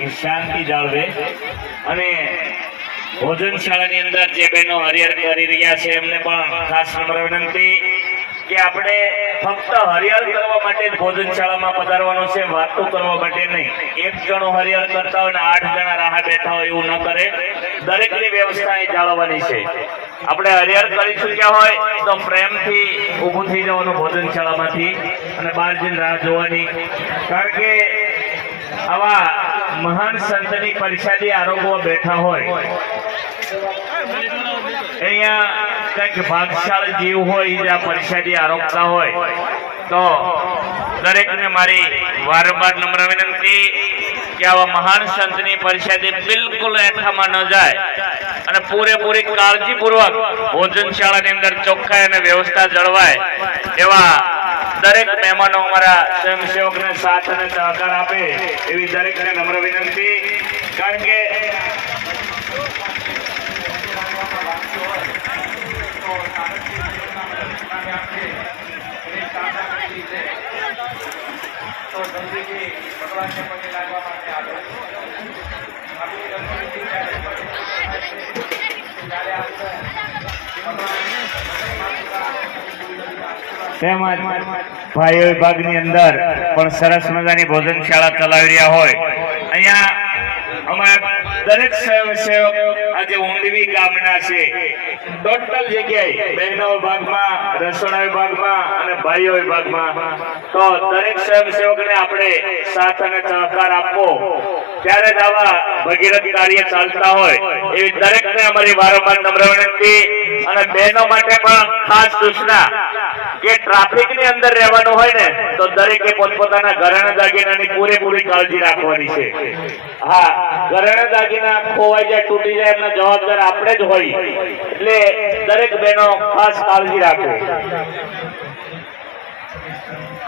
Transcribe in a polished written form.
કે શાંતિ જાળવે અને ભોજનશાળાની અંદર જે બહેનો હરિહર કરી રહ્યા છે એમને પણ ખાસ નમ્ર વિનંતી કે આપણે ફક્ત હરિહર કરવા માટે જ ભોજનશાળામાં પધારવાનું છે, વાતો કરવા માટે નહીં. એક જણો હરિહર કરતા હોય ને 8 જણા રાહ બેઠા હોય એવું ન કરે. દરેકની વ્યવસ્થા એ જાળવવાની છે. આપણે હરિહર કરી ચૂક્યા હોય તો પ્રેમથી ઊભું થઈ જવાનું ભોજનશાળામાંથી અને બહાર જઈને રાહ જોવાની. કારણ કે આવા મહાન સંતની પરિષદે આરોગો બેઠા હોય અહીંયા કંઈક ભાગશાળી જીવ હોય જે આ પરિષદે આરોગતા હોય તો દરેકને મારી વારંવાર નમ્ર વિનંતી કે આવા મહાન સંતની પરિષદે બિલકુલ એઠામાં ન જાય અને પૂરેપૂરી કાળજીપૂર્વક ભોજનશાળાની અંદર ચોખ્ખાઈ અને વ્યવસ્થા જળવાય એવા દરેક મહેમાનો અમારા સ્વયંસેવકને સાથ અને સહકાર આપે એવી દરેકને નમ્ર વિનંતી. કારણ કે તેમજ ભાઈઓ વિભાગની અંદર પણ સરસ મજાની ભોજનશાળા ચલાવી રહ્યા હોય. અહીંયા અમારા દરેક સ્વયંસેવક આજે ઊંડવી ગામના છે. ટોટલ જગ્યાએ બહેનો વિભાગમાં, રસોડા વિભાગમાં અને ભાઈઓ વિભાગમાં તો દરેક સ્વયંસેવકને આપણે સાથ અને સહકાર આપવો. ત્યારે જ આવા ભગીરથ કાર્ય ચાલતા હોય એવી દરેકને અમારી વારંવાર નમ્ર વિનંતી. અને બહેનો માટે પણ ખાસ સૂચના કે ટ્રાફિક ની અંદર રહેવાનું હોય ને તો દરેકે પોતપોતાના ઘરેણા દાગીનાની પૂરેપૂરી કાળજી રાખવાની છે. હા, ઘરેણા દાગીના ખોવાઈ જાય, તૂટી જાય એમના જવાબદાર આપણે જ હોય. એટલે દરેક બહેનો ખાસ કાળજી રાખો.